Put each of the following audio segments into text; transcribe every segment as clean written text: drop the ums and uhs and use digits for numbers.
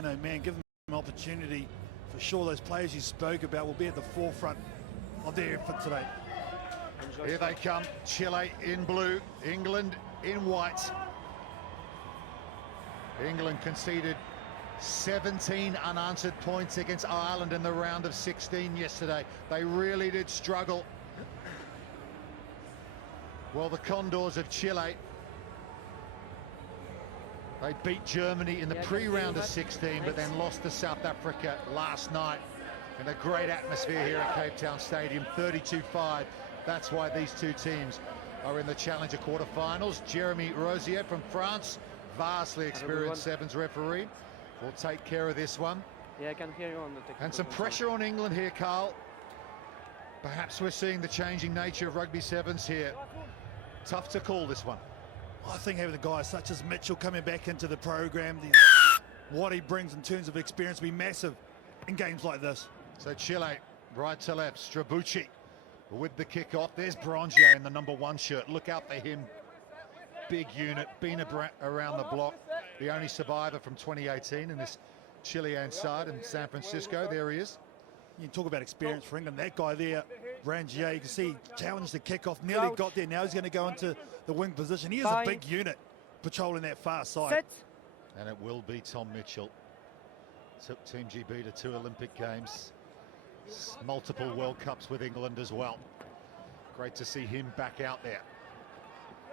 Man, oh man, give them an opportunity. For sure, those players you spoke about will be at the forefront of their effort today. Here they come, Chile in blue, England in white. England conceded 17 unanswered points against Ireland in the round of 16 yesterday. They really did struggle. Well, the Condors of Chile, they beat Germany in the pre-round of 16, but then lost to South Africa last night in a great atmosphere here at Cape Town Stadium, 32-5. That's why these two teams are in the Challenger quarterfinals. Jeremy Rosier from France, vastly experienced sevens referee, will take care of this one. Yeah, I can hear you on the technical. And some pressure on England here, Carl. Perhaps we're seeing the changing nature of rugby sevens here. Tough to call this one. I think having the guys such as Mitchell coming back into the program, what he brings in terms of experience will be massive in games like this. So Chile, right to left, Strabucci with the kick-off. There's Brongier in the #1 shirt. Look out for him. Big unit, been around the block. The only survivor from 2018 in this Chilean side in San Francisco. There he is. You can talk about experience for England. That guy there, Brangier, you can see challenged the kickoff, nearly got there. Now he's going to go into the wing position. He is a big unit patrolling that far side. Set. And it will be Tom Mitchell. Took Team GB to 2 Olympic Games, multiple World Cups with England as well. Great to see him back out there.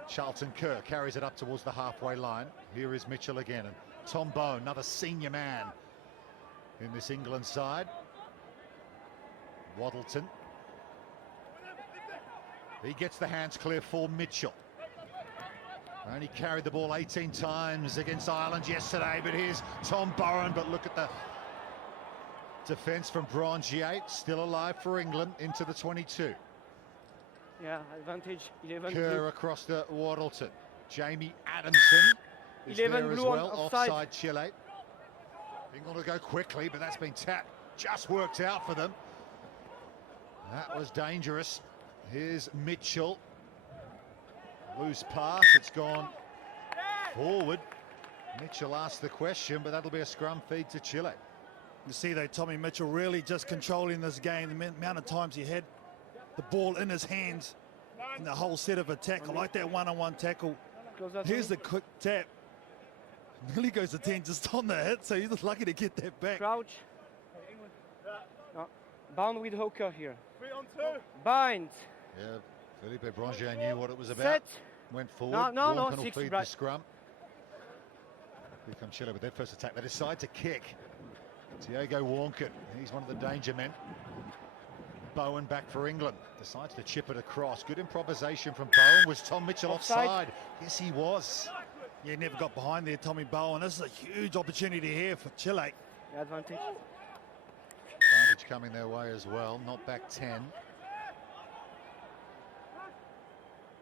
Charlton Kerr carries it up towards the halfway line. Here is Mitchell again, and Tom Bowen, another senior man in this England side. Waddleton. He gets the hands clear for Mitchell. Only carried the ball 18 times against Ireland yesterday, but here's Tom Bowen. But look at the defence from Brongier, still alive for England into the 22. Yeah, advantage 11. Kerr across to Waddleton. Jamie Adamson is 11 there as blue on well, offside. offside Chile. England will go quickly, but that's been tapped. Just worked out for them. That was dangerous. Here's Mitchell. Loose pass, it's gone forward. Mitchell asked the question, but that'll be a scrum feed to Chile. You see though, Tommy Mitchell really just controlling this game. The amount of times he had the ball in his hands in the whole set of attack. I like that one-on-one tackle. Here's the quick tap. Nearly goes to 10 just on the hit, so he's lucky to get that back. Crouch. No. Bound with hooker here. 3 on 2. Bind. Yeah, Felipe Brongier knew what it was about. Set. Went forward. No, Walken will 6 feed right. the scrum. Here comes Chile with their first attack. They decide to kick. Diego Walken, he's one of the danger men. Bowen back for England. Decides to chip it across. Good improvisation from Bowen. Was Tom Mitchell offside? Yes, he was. Yeah, never got behind there, Tommy Bowen. This is a huge opportunity here for Chile. Advantage. Advantage coming their way as well. Not back 10.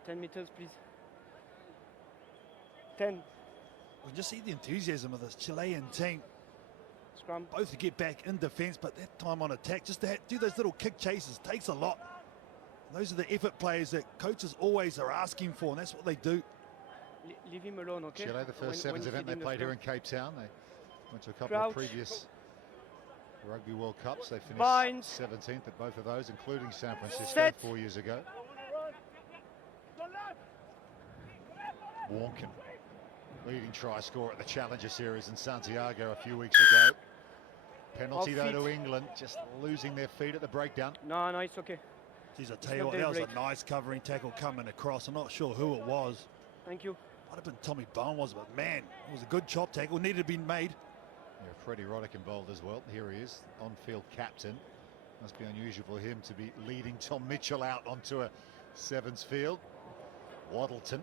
10 meters, please. 10. We just see the enthusiasm of this Chilean team. Scrum. Both to get back in defence, but that time on attack, just to do those little kick chases takes a lot. And those are the effort players that coaches always are asking for, and that's what they do. Leave him alone, okay? Chile, the first sevens event they played here in Cape Town. They went to a couple Crouch. of previous Rugby World Cups. They finished Bind. 17th at both of those, including San Francisco Set. 4 years ago. Walken, leading try scorer at the Challenger Series in Santiago a few weeks ago. Penalty though to England, just losing their feet at the breakdown. No, it's okay. Geez, I tell you what, that was a nice covering tackle coming across. I'm not sure who it was. Thank you. Might have been Tommy Bowen, was it? But man, it was a good chop tackle, needed to be made. Yeah, Freddie Roddick involved as well. Here he is, on-field captain. Must be unusual for him to be leading Tom Mitchell out onto a sevens field. Waddleton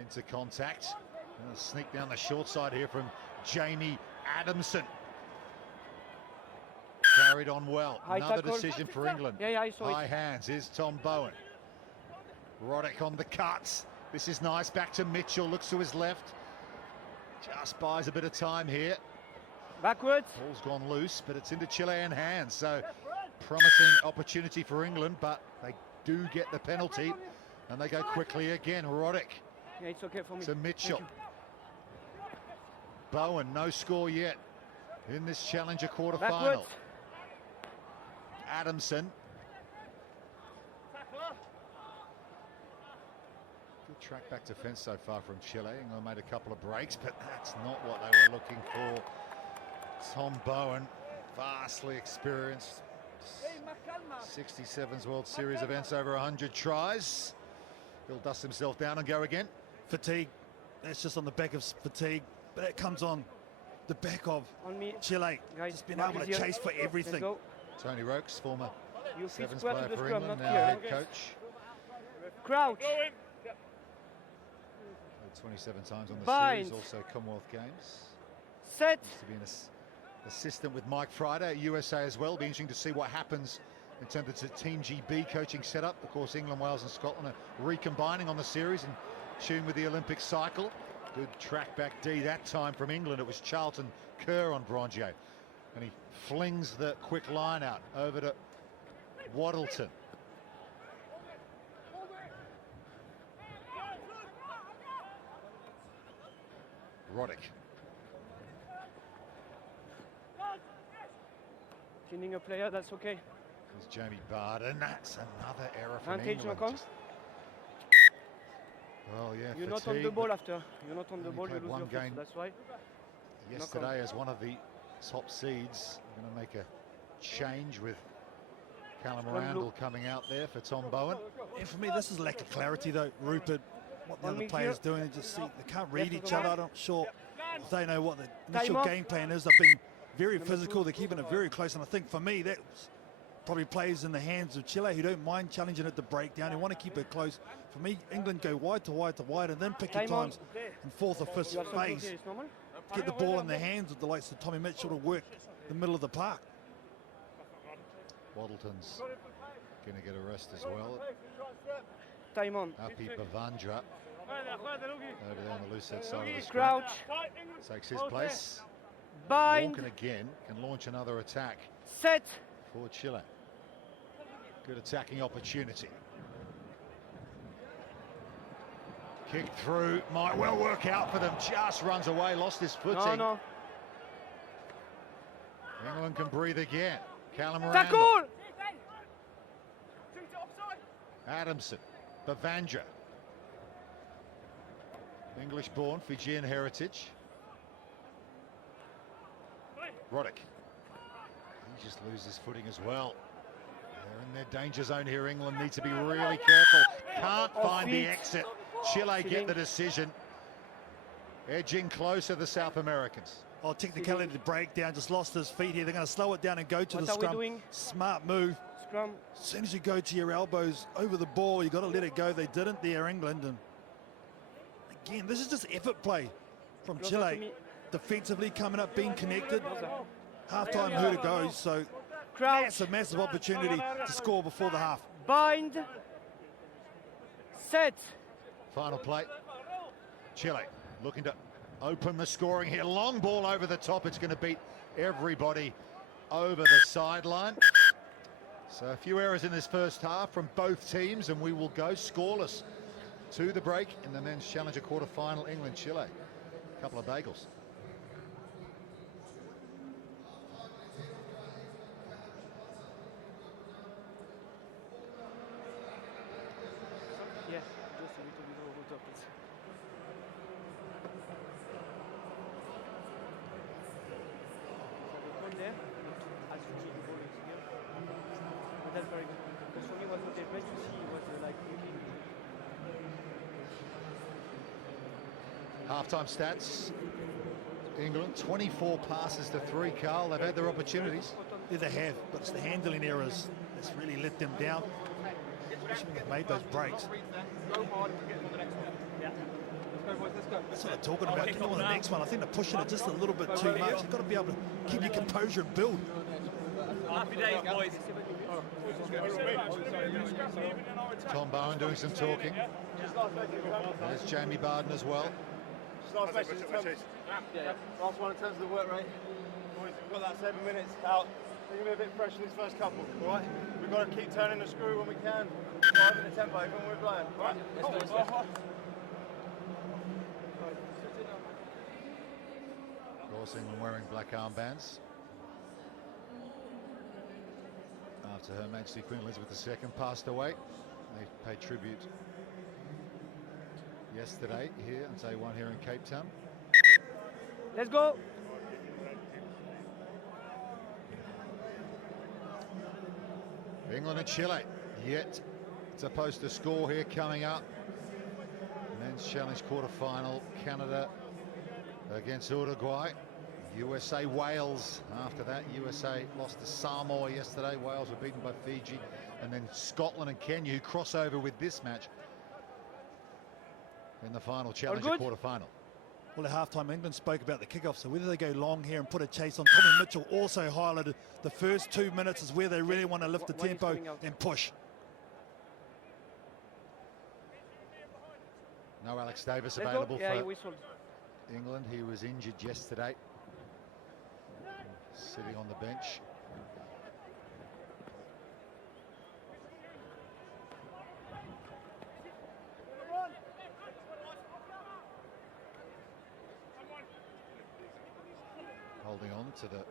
into contact. And a sneak down the short side here from Jamie Adamson. Carried on well. High Another tackle. decision for England. Yeah, I saw High it. hands. Here's Tom Bowen. Roddick on the cuts. This is nice. Back to Mitchell. Looks to his left. Just buys a bit of time here. Backwards. Ball's gone loose, but it's into Chilean hands. So promising opportunity for England, but they do get the penalty. And they go quickly again. Roddick. Yeah, it's okay for me. To Mitchell. Bowen, no score yet. in this Challenger quarter-final. Backwards. Adamson. Good track back defense so far from Chile. England made a couple of breaks, but that's not what they were looking for. Tom Bowen, vastly experienced, 67s World Series events, over 100 tries. He'll dust himself down and go again. Fatigue, that's just on the back of fatigue, but that comes on the back of Chile. Guys, just been able to chase for everything. Tony Rokes, former You feel sevens square player to the for scrum, England, not now here. head coach. Crouch. Played 27 times on the Bind. series, also Commonwealth Games. Set. Used to be an assistant with Mike Friday at USA as well. Be interesting to see what happens in terms of the Team GB coaching setup. Of course, England, Wales and Scotland are recombining on the series and tune with the Olympic cycle. Good track back D that time from England. It was Charlton Kerr on Brongier. And he flings the quick line out over to Waddleton. Roddick. Cleaning a player, that's okay. There's Jamie Barden. That's another error from Advantage, England. Malcolm. Well, yeah, You're not on the ball after. You're not on the ball, you lose your foot, that's why. Yesterday, as one of the top seeds, I'm going to make a change with Callum Randall coming out there for Tom Bowen. And for me, this is lack of clarity, though, Rupert. What the other players doing, they just see they can't read each other. I'm not sure if they know what the initial game plan is. They've been very physical. They're keeping it very close, and I think for me that probably plays in the hands of Chile, who don't mind challenging it to break down. They want to keep it close. For me, England go wide to wide to wide, and then pick your times in fourth or fifth phase. Get the ball in the hands of the likes of Tommy Mitchell to work the middle of the park. Waddleton's going to get a rest as well. Time on. Api Bavandra over there on the loose head side of the scrum. Crouch. Takes his place. Bind. Walken again can launch another attack Set. for Chile. Good attacking opportunity. Kick through, might well work out for them. Just runs away, lost his footing. No. England can breathe again. Callum Randall. Tackle. Adamson. Bavandra. English-born, Fijian heritage. Roddick. He just loses footing as well. They're in their danger zone here. England need to be really careful. Can't find the exit. Chile get the decision. Edging closer, the South Americans. Oh, technicality to break down, just lost his feet here. They're going to slow it down and go to the scrum. Smart move. Scrum. As soon as you go to your elbows over the ball, you've got to let it go. They didn't there, England. And again, this is just effort play from Chile. Defensively coming up, being connected. Half-time, who to go. So massive opportunity to score before the half. Bind. Set. Final play. Chile looking to open the scoring here. Long ball over the top. It's going to beat everybody over the sideline. So a few errors in this first half from both teams, and we will go scoreless to the break in the men's Challenger quarter-final, England-Chile. A couple of bagels. Yeah, just a little bit over top. There, as you see the ball is here. But that's very good. Because for me, what they meant to see was like looking. Half-time stats. England 24 passes to 3. Carl, they've had their opportunities. Yeah, they have, but it's the handling errors that's really let them down. Especially when they've made those breaks. That's what I'm talking about. Get on the next one. I think they're pushing it just a little bit too much. You've got to be able to keep your composure and build. Happy days, boys. Tom Bowen doing some talking. There's Jamie Barden as well. Last one in terms of the work rate. Boys, we've got that 7 minutes out. We're going to be a bit fresh in this first couple, all right? We've got to keep turning the screw when we can. Driving the tempo even when we're playing, all right? Let's go. Of course, England wearing black armbands. after Her Majesty Queen Elizabeth II passed away. They paid tribute yesterday here on day one here in Cape Town. Let's go. England and Chile yet to post a score here coming up. Men's Challenge quarter-final, Canada against Uruguay. USA, Wales. After that, USA lost to Samoa yesterday. Wales were beaten by Fiji. And then Scotland and Kenya, who cross over with this match in the final Challenger quarter-final. Well, at halftime, England spoke about the kickoff, so whether they go long here and put a chase on. Tommy Mitchell also highlighted the first 2 minutes is where they really want to lift the tempo and push. No Alex Davis available yeah, for England. He was injured yesterday, sitting on the bench. Holding on to the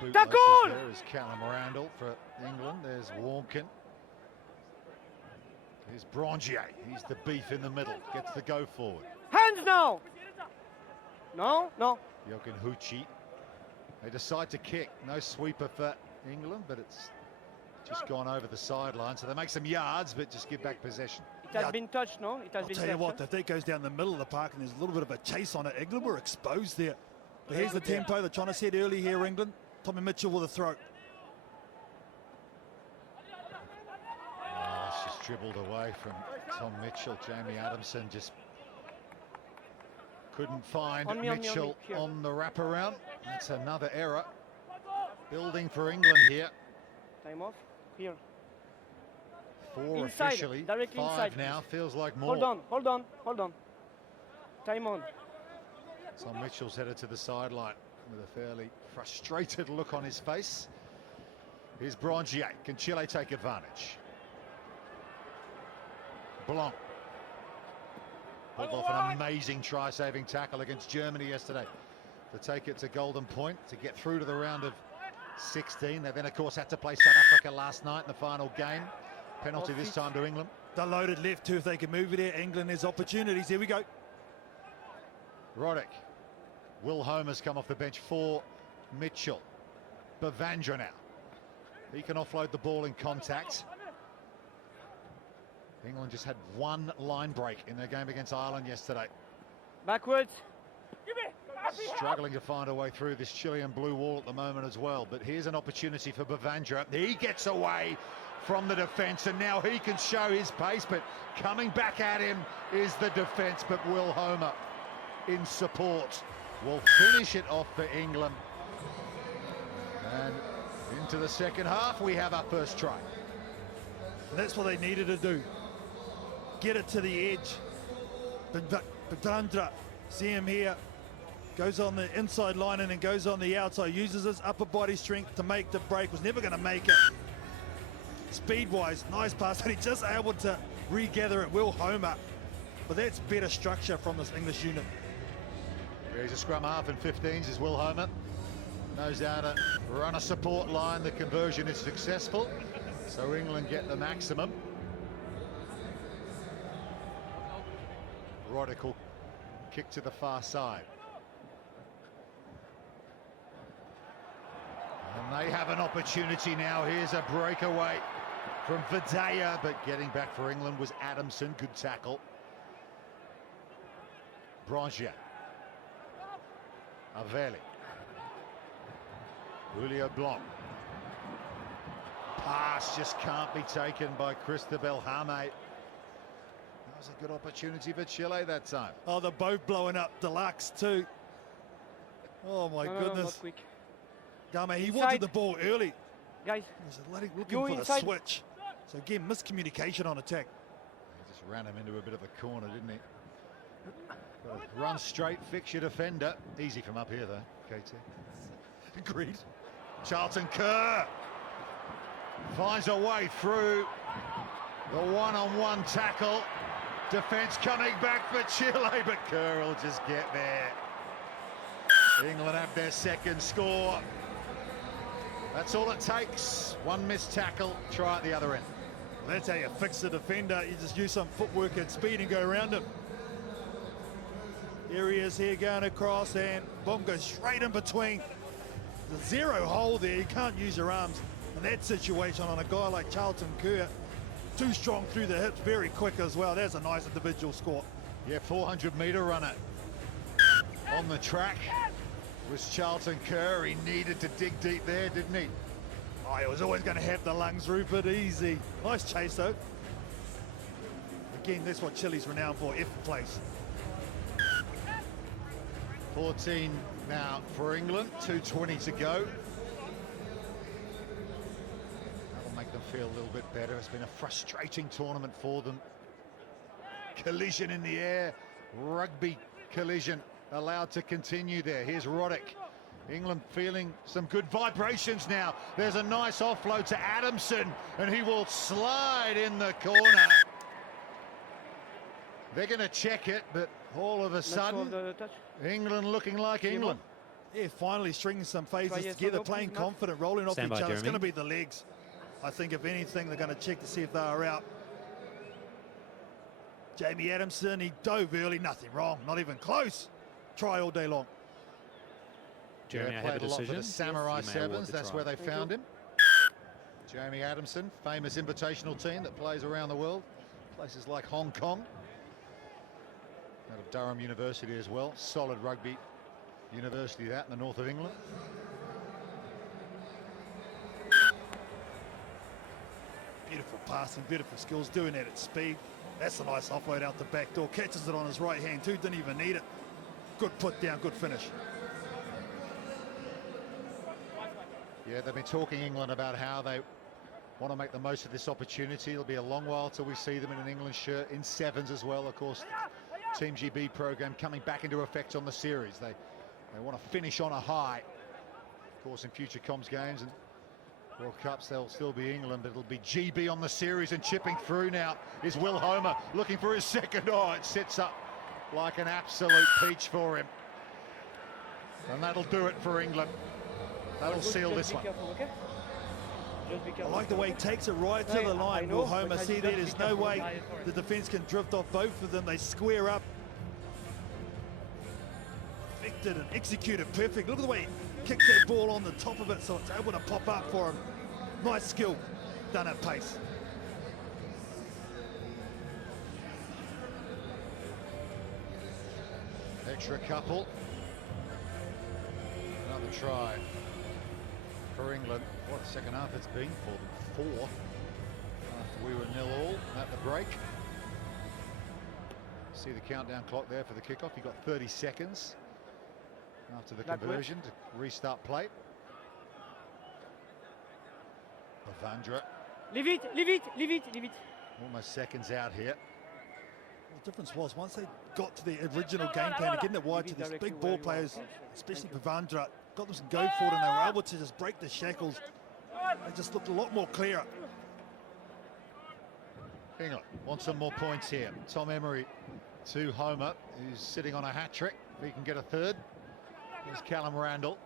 bootlaces there is Callum Randall for England. There's Warnkin. Here's Brongier. He's the beef in the middle. Gets the go forward. Hands now. No. Jochen Hucci. They decide to kick. No sweeper for England, but it's just gone over the sideline. So they make some yards, but just give back possession. It has been touched, no? It has been touched. I'll tell you what, if that goes down the middle of the park and there's a little bit of a chase on it, England were exposed there. But here's the tempo they're trying to set early here, England. Tommy Mitchell with a throw. It's just dribbled away from Tom Mitchell. Jamie Adamson just couldn't find Mitchell on the wraparound. That's another error. Building for England here. Time off. Here. 4 inside, officially. 5 inside. now. Feels like more. Hold on. Time on. Tom Mitchell's headed to the sideline with a fairly frustrated look on his face. Here's Brongier. Can Chile take advantage? Blanc pulled off an amazing try-saving tackle against Germany yesterday to take it to Golden Point, to get through to the round of 16. They then, of course, had to play South Africa last night in the final game. Penalty this time to England. They're loaded left too if they can move it here. England has opportunities. Here we go. Roddick. Will Homer's come off the bench for Mitchell. Bavandra now. He can offload the ball in contact. England just had one line break in their game against Ireland yesterday. Backwards. Struggling to find a way through this Chilean blue wall at the moment as well. But here's an opportunity for Bavandra. He gets away from the defence and now he can show his pace. But coming back at him is the defence. But Will Homer in support will finish it off for England. And into the second half, we have our first try. And that's what they needed to do. Get it to the edge. Bavandra, see him here. Goes on the inside line and then goes on the outside. Uses his upper body strength to make the break. Was never going to make it. Speed-wise, nice pass. And he's just able to regather it. Will Homer. But that's better structure from this English unit. He's a scrum half in 15s is Will Homer. Knows how to run a support line. The conversion is successful. So England get the maximum. Roddick will kick to the far side. And they have an opportunity now. Here's a breakaway from Videa, but getting back for England was Adamson. Good tackle. Brongier. Aveli. Julio Blanc. Pass just can't be taken by Cristobal Jame. That was a good opportunity for Chile that time. Oh, they're both blowing up. Deluxe too. Oh my goodness. Jame, he wanted the ball early. Guys, he's looking for the switch. So again, miscommunication on attack. He just ran him into a bit of a corner, didn't he? Run straight, fix your defender. Easy from up here, though, KT. Agreed. Charlton Kerr finds a way through the one-on-one tackle. Defence coming back for Chile, but Kerr will just get there. England have their second score. That's all it takes. One missed tackle, try at the other end. Well, that's how you fix the defender. You just use some footwork and speed and go around him. Here he is here going across, and boom, goes straight in between. The zero hole there. You can't use your arms in that situation on a guy like Charlton Kerr. Too strong through the hips, very quick as well. There's a nice individual score. Yeah, 400-metre runner on the track was Charlton Kerr. He needed to dig deep there, didn't he? Oh, he was always going to have the lungs, Rupert. Easy. Nice chase, though. Again, that's what Chile's renowned for, effort place. 14 now for England, 2:20 to go. That'll make them feel a little bit better. It's been a frustrating tournament for them. Collision in the air, rugby collision allowed to continue there. Here's Roddick. England feeling some good vibrations now. There's a nice offload to Adamson, and he will slide in the corner. They're going to check it, but all of a sudden, England looking like England. Yeah, finally stringing some phases together, playing confident, rolling off each other. It's going to be the legs. I think if anything, they're going to check to see if they are out. Jamie Adamson, he dove early, nothing wrong, not even close. Try all day long. Jeremy, played a lot for the Samurai Sevens, that's where they found him. Jamie Adamson, famous invitational team that plays around the world, places like Hong Kong. Out of Durham University as well, solid rugby university that in the north of England. Beautiful passing, beautiful skills, doing that at speed. That's a nice offload out the back door, catches it on his right hand too, didn't even need it. Good put down, good finish. Yeah, they've been talking England about how they want to make the most of this opportunity. It'll be a long while till we see them in an England shirt, in sevens as well, of course. Team GB program coming back into effect on the series. They want to finish on a high. Of course, in future comms games and World Cups, they'll still be England, but it'll be GB on the series. And chipping through now is Will Homer, looking for his second. Oh, it sits up like an absolute peach for him. And that'll do it for England. That'll seal this one. I like the way he takes it right to the line. Will Homer see that there's no way the defence can drift off both of them. They square up. Affected and executed perfect. Look at the way he kicks that ball on the top of it so it's able to pop up for him. Nice skill, done at pace. Extra couple. Another try for England. What a second half it's been for them. 4 after we were 0-all at the break. See the countdown clock there for the kickoff. You've got 30 seconds after the conversion to restart play. Bavandra. Leave it, leave it, leave it, leave it. Almost seconds out here. Well, the difference was once they got to the original game plan of getting it wide to these big ball players, especially Bavandra, got them some go for it, and they were able to just break the shackles. They just looked a lot more clearer. England want some more points here. Tom Emery to Homer, who's sitting on a hat-trick. If he can get a third. Here's Callum Randall.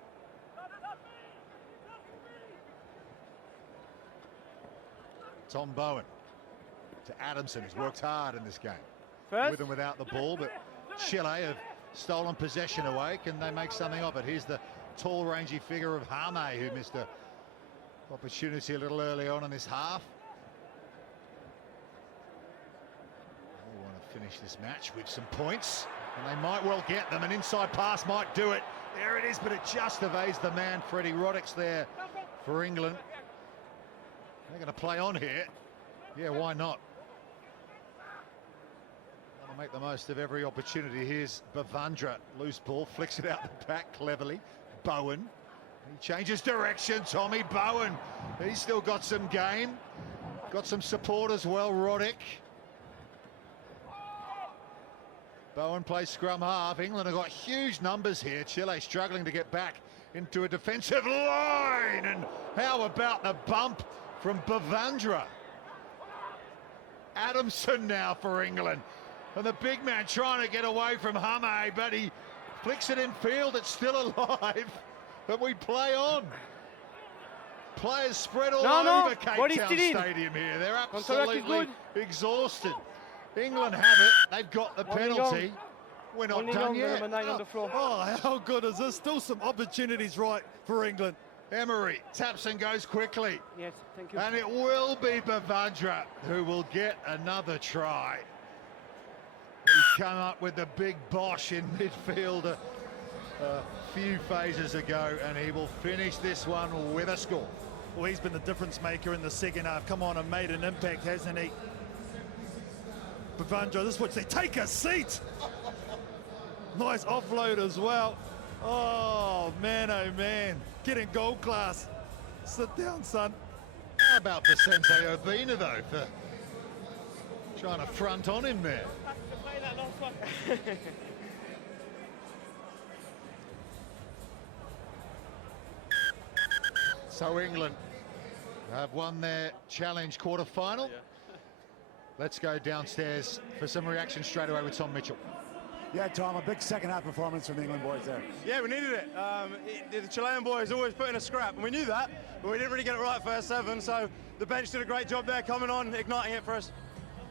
Tom Bowen to Adamson, who's worked hard in this game. With and without the ball, but Chile have stolen possession away. Can they make something of it? Here's the tall, rangy figure of Hame, who missed an opportunity a little early on in this half. They want to finish this match with some points, and they might well get them. An inside pass might do it. There it is, but it just evades the man. Freddie Roddick's there for England. They're going to play on here. Yeah, why not? Want to make the most of every opportunity. Here's Bavandra, loose ball, flicks it out the back cleverly. Bowen, he changes direction. Tommy Bowen, he's still got some game, got some support as well. Roddick. Bowen plays scrum half. England have got huge numbers here. Chile struggling to get back into a defensive line. And how about the bump from Bavandra? Adamson now for England. And the big man trying to get away from Hame, but he flicks it in field. It's still alive. But we play on. Players spread all No, over Cape body Town still in. Stadium here. They're Counteract is absolutely good. exhausted. England have it. They've got the Only penalty. We're not Only done long, yet. number 9 on the floor. Oh, how good is this? Still some opportunities right for England. Emery taps and goes quickly. Yes, thank you. And it will be Bavandra who will get another try. He come up with the big bosh in midfield a few phases ago, and he will finish this one with a score. Well, he's been the difference maker in the second half. Come on, and made an impact, hasn't he? Bavandra, this is what they take a seat. Nice offload as well. Oh man, getting gold class. Sit down, son. How about Vicente Urbina though, for trying to front on him there? So England have won their challenge quarter-final. Let's go downstairs for some reaction straight away with Tom Mitchell. Yeah, Tom, a big second half performance from the England boys there. Yeah, we needed it. The Chilean boys always put in a scrap, and we knew that, but we didn't really get it right first 7, so the bench did a great job there coming on, igniting it for us.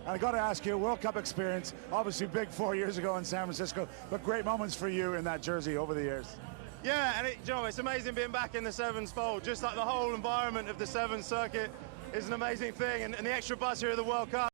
And I got to ask you, World Cup experience, obviously big 4 years ago in San Francisco, but great moments for you in that jersey over the years. Yeah, and it's amazing being back in the 7s fold. Just like the whole environment of the 7 circuit is an amazing thing, and the extra buzz here at the World Cup.